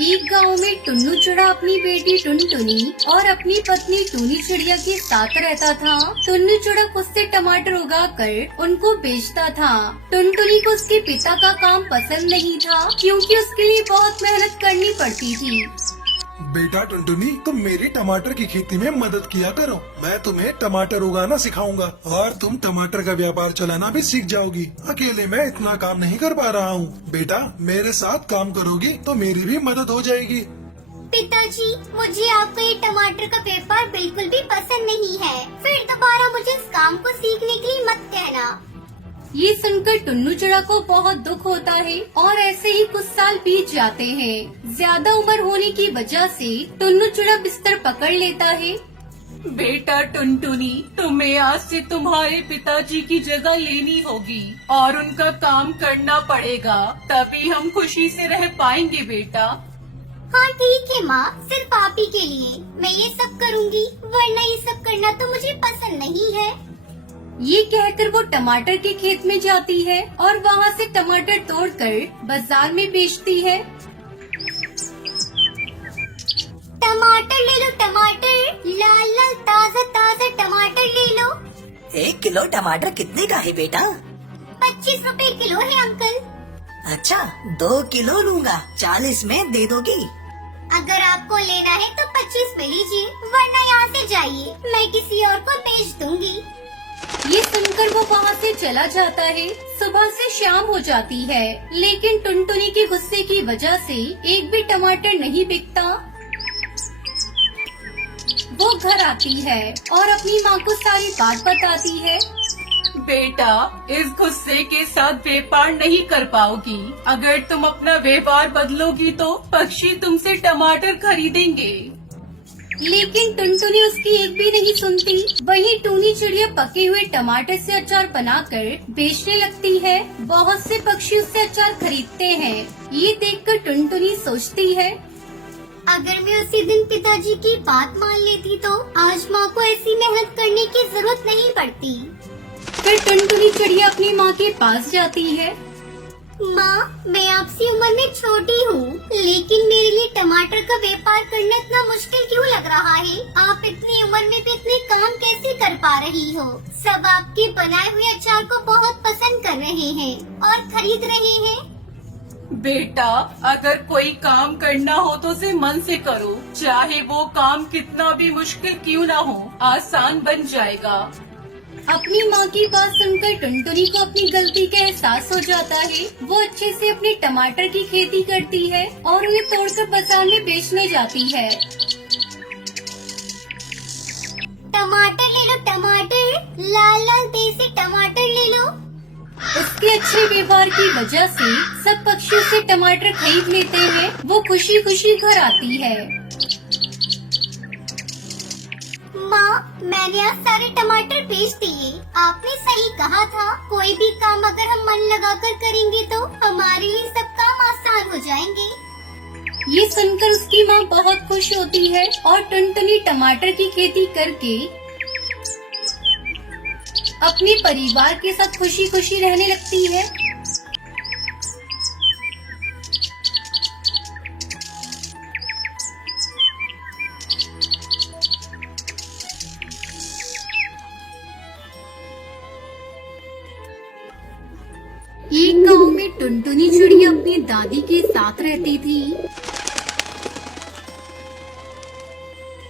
एक गांव में टुन्नू चिड़ा अपनी बेटी टुनटुनी और अपनी पत्नी टूनी चिड़िया के साथ रहता था। टुन्नू चिड़ा खुद से टमाटर उगाकर उनको बेचता था। टुनटुनी को उसके पिता का काम पसंद नहीं था, क्योंकि उसके लिए बहुत मेहनत करनी पड़ती थी। बेटा टुनटुनी, तुम मेरी टमाटर की खेती में मदद किया करो। मैं तुम्हें टमाटर उगाना सिखाऊंगा और तुम टमाटर का व्यापार चलाना भी सीख जाओगी। अकेले मैं इतना काम नहीं कर पा रहा हूँ। बेटा, मेरे साथ काम करोगी तो मेरी भी मदद हो जाएगी। पिताजी, मुझे आपका ये टमाटर का व्यापार बिल्कुल भी पसंद नहीं है। फिर दोबारा मुझे इस काम को सीखने के लिए मत कहना। ये सुनकर टुन्नू चिड़ा को बहुत दुख होता है और ऐसे ही कुछ साल बीत जाते हैं। ज्यादा उम्र होने की वजह से टुन्नू चिड़ा बिस्तर पकड़ लेता है। बेटा टुनटुनी, तुम्हें आज से तुम्हारे पिताजी की जगह लेनी होगी और उनका काम करना पड़ेगा, तभी हम खुशी से रह पाएंगे बेटा। हाँ ठीक है माँ, सिर्फ आप ही के लिए मैं ये सब करूँगी, वरना ये सब करना तो मुझे पसंद नहीं है। ये कहकर वो टमाटर के खेत में जाती है और वहाँ से टमाटर तोड़कर बाजार में बेचती है। टमाटर ले लो, टमाटर, लाल लाल ताजा ताजा टमाटर ले लो। 1 किलो टमाटर कितने का है बेटा? 25 रुपए किलो है अंकल। अच्छा, 2 किलो लूँगा, 40 में दे दोगी? अगर आपको लेना है तो 25 में लीजिए, वरना यहाँ से जाइए, मैं किसी और को बेच दूंगी। ये सुनकर वो वहाँ से चला जाता है। सुबह से शाम हो जाती है, लेकिन टुनटुनी के गुस्से की वजह से एक भी टमाटर नहीं बिकता। वो घर आती है और अपनी माँ को सारी बात बताती है। बेटा, इस गुस्से के साथ व्यापार नहीं कर पाओगी। अगर तुम अपना व्यापार बदलोगी तो पक्षी तुमसे टमाटर खरीदेंगे। लेकिन टुनटुनी उसकी एक भी नहीं सुनती। वहीं टूनी चिड़िया पके हुए टमाटर से अचार बनाकर बेचने लगती है। बहुत से पक्षी उससे अचार खरीदते हैं। ये देखकर टुनटुनी सोचती है, अगर मैं उसी दिन पिताजी की बात मान लेती तो आज माँ को ऐसी मेहनत करने की जरूरत नहीं पड़ती। फिर टुनटुनी चिड़िया अपनी माँ के पास जाती है। माँ, मैं आपसी उम्र में छोटी हूँ, लेकिन मेरे लिए टमाटर का व्यापार करना इतना मुश्किल क्यों लग रहा है? आप इतनी उम्र में भी इतने काम कैसे कर पा रही हो? सब आपके बनाए हुए अचार को बहुत पसंद कर रहे हैं और खरीद रहे हैं। बेटा, अगर कोई काम करना हो तो उसे मन से करो, चाहे वो काम कितना भी मुश्किल क्यों ना हो, आसान बन जाएगा। अपनी माँ की बात सुनकर टुनटुनी को अपनी गलती का एहसास हो जाता है। वो अच्छे से अपने टमाटर की खेती करती है और उन्हें तोड़कर बाजार में बेचने जाती है। टमाटर ले लो, टमाटर, लाल लाल देसी टमाटर ले लो। उसके अच्छे व्यवहार की वजह से सब पक्षी उससे टमाटर खरीद लेते हैं। वो खुशी खुशी घर आती है। माँ, मैंने आज सारे टमाटर बेच दिए। आपने सही कहा था, कोई भी काम अगर हम मन लगाकर करेंगे तो हमारे लिए सब काम आसान हो जाएंगे। ये सुनकर उसकी माँ बहुत खुश होती है और टुनटुनी टमाटर की खेती करके अपने परिवार के साथ खुशी खुशी रहने लगती है। एक गांव में टुनटुनी चिड़िया अपनी दादी के साथ रहती थी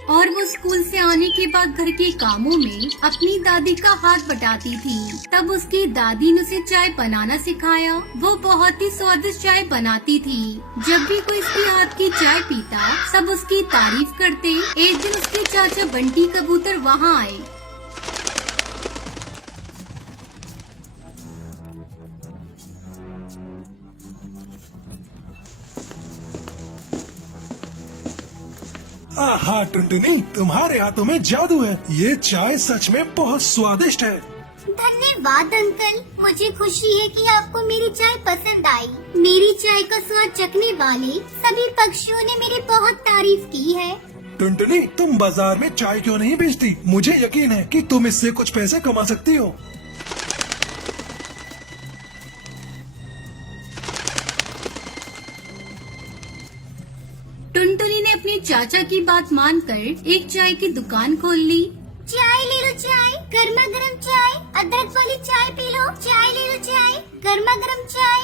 और वो स्कूल से आने के बाद घर के कामों में अपनी दादी का हाथ बटाती थी। तब उसकी दादी ने उसे चाय बनाना सिखाया। वो बहुत ही स्वादिष्ट चाय बनाती थी। जब भी कोई इसके हाथ की चाय पीता, सब उसकी तारीफ करते। एक दिन उसके चाचा बंटी कबूतर वहाँ आए। आहा टुनटुनी, तुम्हारे हाथों में जादू है। ये चाय सच में बहुत स्वादिष्ट है। धन्यवाद अंकल, मुझे खुशी है कि आपको मेरी चाय पसंद आई। मेरी चाय का स्वाद चखने वाले सभी पक्षियों ने मेरी बहुत तारीफ की है। टुनटुनी, तुम बाजार में चाय क्यों नहीं बेचती? मुझे यकीन है कि तुम इससे कुछ पैसे कमा सकती हो। टुनटुनी ने अपनी चाचा की बात मानकर एक चाय की दुकान खोल ली। चाय ले लो चाय, गर्मा गर्म चाय, अदरक वाली चाय पी लो। चाय ले लो चाय, गर्मा गर्म चाय।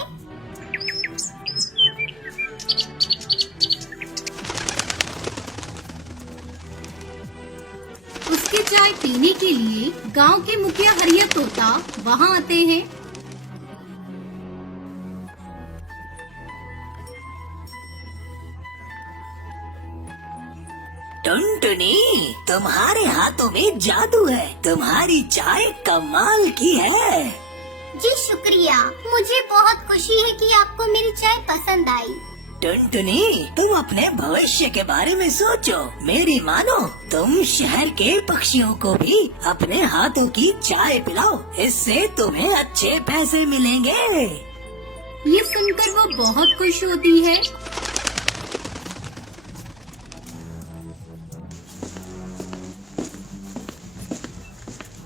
उसके चाय पीने के लिए गांव के मुखिया हरिया तोता वहां आते हैं। टुनटुनी, तुम्हारे हाथों में जादू है, तुम्हारी चाय कमाल की है। जी शुक्रिया, मुझे बहुत खुशी है कि आपको मेरी चाय पसंद आई। टुनटुनी, तुम अपने भविष्य के बारे में सोचो। मेरी मानो, तुम शहर के पक्षियों को भी अपने हाथों की चाय पिलाओ, इससे तुम्हें अच्छे पैसे मिलेंगे। ये सुनकर वो बहुत खुश होती है।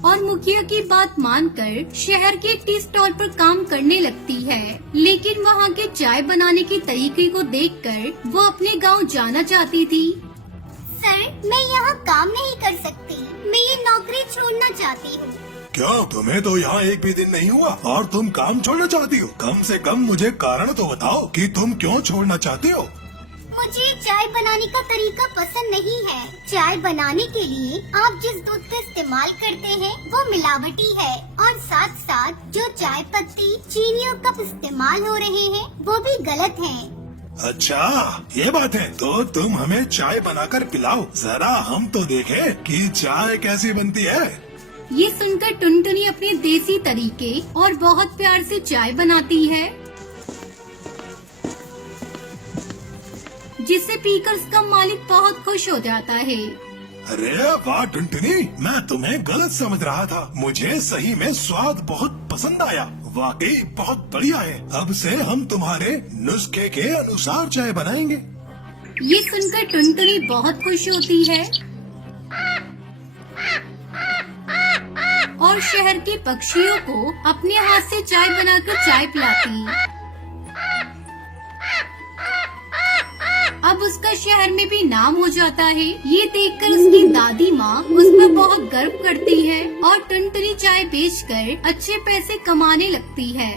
और मुखिया की बात मानकर शहर के टी स्टॉल पर काम करने लगती है। लेकिन वहाँ के चाय बनाने के तरीके को देखकर वो अपने गांव जाना चाहती थी। सर, मैं यहाँ काम नहीं कर सकती, मैं ये नौकरी छोड़ना चाहती हूँ। क्या तुम्हें तो यहाँ एक भी दिन नहीं हुआ और तुम काम छोड़ना चाहती हो? कम से कम मुझे कारण तो बताओ कि तुम क्यों छोड़ना चाहती हो? मुझे चाय बनाने का तरीका पसंद नहीं है। चाय बनाने के लिए आप जिस दूध का इस्तेमाल करते हैं वो मिलावटी है, और साथ साथ जो चाय पत्ती, चीनी और कप इस्तेमाल हो रहे हैं वो भी गलत हैं। अच्छा, ये बात है। तो तुम हमें चाय बनाकर पिलाओ, जरा हम तो देखें कि चाय कैसी बनती है। ये सुनकर टुनटुनी अपने देसी तरीके और बहुत प्यार से चाय बनाती है, जिसे पीकर उसका मालिक बहुत खुश हो जाता है। अरे वाह टुनटुनी, मैं तुम्हें गलत समझ रहा था। मुझे सही में स्वाद बहुत पसंद आया, वाकई बहुत बढ़िया है। अब से हम तुम्हारे नुस्खे के अनुसार चाय बनाएंगे। ये सुनकर टुनटुनी बहुत खुश होती है और शहर के पक्षियों को अपने हाथ से चाय बनाकर चाय पिलाती। अब उसका शहर में भी नाम हो जाता है। ये देखकर उसकी दादी माँ उस पर बहुत गर्व करती है और टुनटुनी चाय बेचकर अच्छे पैसे कमाने लगती है।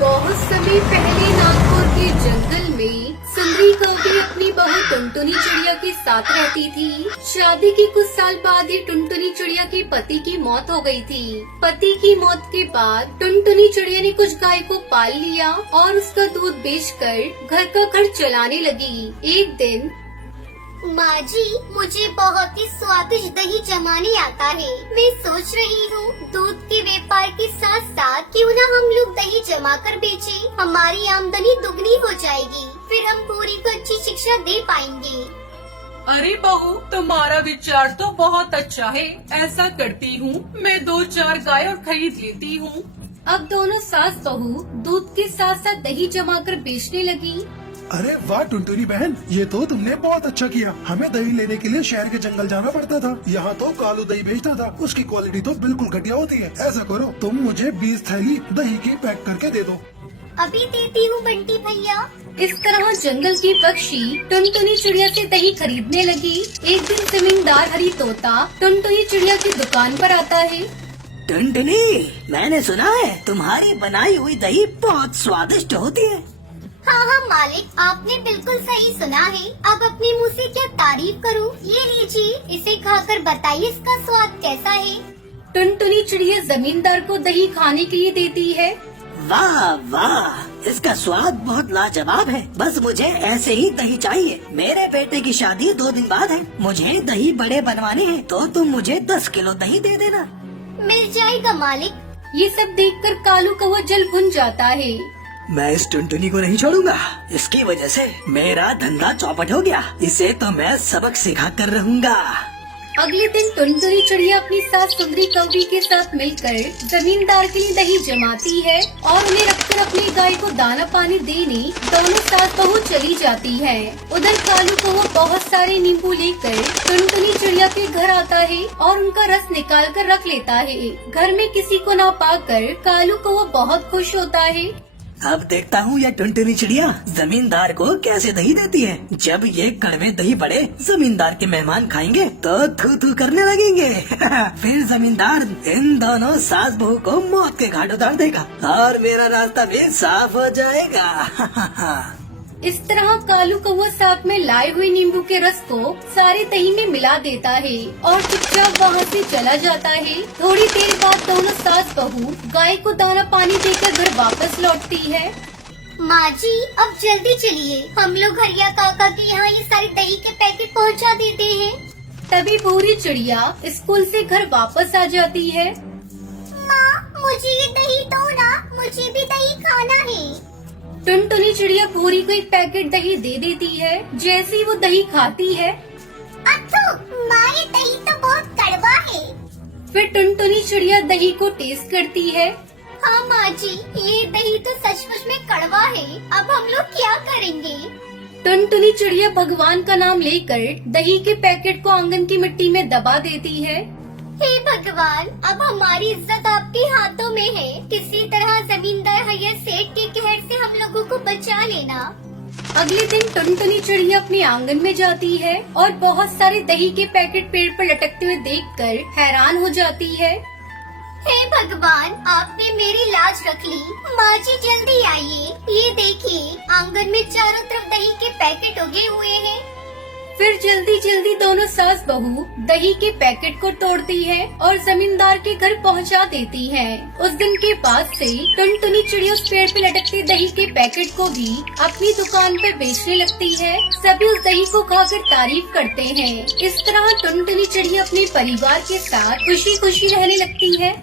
बहुत समय पहले नागपुर के जंगल में सुंदरी कौवी अपनी बहू टुनटुनी चिड़िया के साथ रहती थी। शादी के कुछ साल बाद ही टुनटुनी चिड़िया के पति की मौत हो गई थी। पति की मौत के बाद टुनटुनी चिड़िया ने कुछ गाय को पाल लिया और उसका दूध बेचकर घर का खर्च चलाने लगी। एक दिन, माँ जी, मुझे बहुत ही स्वादिष्ट दही जमाने आता है। मैं सोच रही हूँ दूध के व्यापार के साथ साथ क्यों न हम लोग दही जमा कर बेचें, हमारी आमदनी दुगनी हो जाएगी, फिर हम पूरी को अच्छी शिक्षा दे पाएंगे। अरे बहू, तुम्हारा विचार तो बहुत अच्छा है। ऐसा करती हूँ, मैं 2-4 गाय और खरीद लेती हूँ। अब दोनों सास बहू दूध के साथ साथ दही जमा कर बेचने लगी। अरे वाह टुनटुनी बहन, ये तो तुमने बहुत अच्छा किया। हमें दही लेने के लिए शहर के जंगल जाना पड़ता था। यहाँ तो कालू दही बेचता था, उसकी क्वालिटी तो बिल्कुल घटिया होती है। ऐसा करो, तुम मुझे 20 थैली दही की पैक करके दे दो। अभी देती हूँ बंटी भैया। इस तरह जंगल की पक्षी टुनटुनी चिड़िया से दही खरीदने लगी। एक दिन जमींदार हरी तोता टुनटुनी चिड़िया की दुकान पर आता है। टुनटुनी, मैंने सुना है तुम्हारी बनाई हुई दही बहुत स्वादिष्ट होती है। हाँ हाँ मालिक, आपने बिल्कुल सही सुना है। अब अपने मुंह से क्या तारीफ करूँ। ये लीजिए, इसे खाकर बताइए इसका स्वाद कैसा है। टुनटुनी चिड़िया जमींदार को दही खाने के लिए देती है। वाह वाह, इसका स्वाद बहुत लाजवाब है। बस मुझे ऐसे ही दही चाहिए। मेरे बेटे की शादी 2 दिन बाद है, मुझे दही बड़े बनवाने हैं, तो तुम मुझे 10 किलो दही दे देना। मिल जाएगा मालिक। ये सब देखकर कालू कौवा जल भुन जाता है। मैं इस टुनटुनी को नहीं छोड़ूंगा। इसकी वजह से मेरा धंधा चौपट हो गया। इसे तो मैं सबक सिखा कर रहूंगा। अगले दिन टुनटुनी चिड़िया अपनी सास सुंदरी कौवी के साथ मिलकर जमींदार के लिए दही जमाती है और उन्हें रखकर अपनी गाय को दाना पानी देने दोनों सास बहू चली जाती है। उधर कालू कौवा बहुत सारे नींबू लेकर टुनटुनी चिड़िया के घर आता है और उनका रस निकाल कर रख लेता है। घर में किसी को ना पाकर कालू कौवा बहुत खुश होता है। अब देखता हूँ यह टुनटुनी चिड़िया जमींदार को कैसे दही देती है। जब ये कड़वे दही बड़े जमींदार के मेहमान खाएंगे तो थू थू करने लगेंगे। फिर जमींदार इन दोनों सास बहू को मौत के घाट उतार देगा और मेरा रास्ता भी साफ हो जाएगा। इस तरह कालू कौवा साथ में लाए हुए नींबू के रस को सारे दही में मिला देता है और चुपचाप वहाँ से चला जाता है। थोड़ी देर बाद दोनों सास बहू गाय को दाना पानी देकर घर वापस लौटती है। माँ जी अब जल्दी चलिए, हम लोग हरिया काका के यहाँ ये सारे दही के पैकेट पहुँचा देते हैं। तभी भूरी चिड़िया स्कूल से घर वापस आ जाती है। माँ मुझे ये दही दो ना, मुझे भी दही खाना है। टुनटुनी चिड़िया भूरी को एक पैकेट दही दे देती है। जैसे ही वो दही खाती है अत्तू, माँ ये दही तो बहुत कड़वा है। फिर टुनटुनी चिड़िया दही को टेस्ट करती है। हाँ माँ जी, ये दही तो सचमुच में कड़वा है। अब हम लोग क्या करेंगे? टुनटुनी चिड़िया भगवान का नाम लेकर दही के पैकेट को आंगन की मिट्टी में दबा देती है। हे भगवान, अब हमारी इज्जत आपके हाथों में है। किसी तरह जमींदार हरिया सेठ के कहर से हम लोगों को बचा लेना। अगले दिन टुनटुनी चिड़िया अपने आंगन में जाती है और बहुत सारे दही के पैकेट पेड़ पर लटकते हुए देखकर हैरान हो जाती है। हे भगवान, आपने मेरी लाज रख ली। माँ जी जल्दी आइए, ये देखिए आंगन में चारों तरफ दही के पैकेट उगे हुए हैं। फिर जल्दी जल्दी दोनों सास बहू दही के पैकेट को तोड़ती है और जमींदार के घर पहुंचा देती है। उस दिन के बाद से टुनटुनी चिड़िया उस पेड़ पे लटकते दही के पैकेट को भी अपनी दुकान पे बेचने लगती है। सभी उस दही को खाकर तारीफ करते हैं। इस तरह टुनटुनी चिड़िया अपने परिवार के साथ खुशी खुशी रहने लगती है।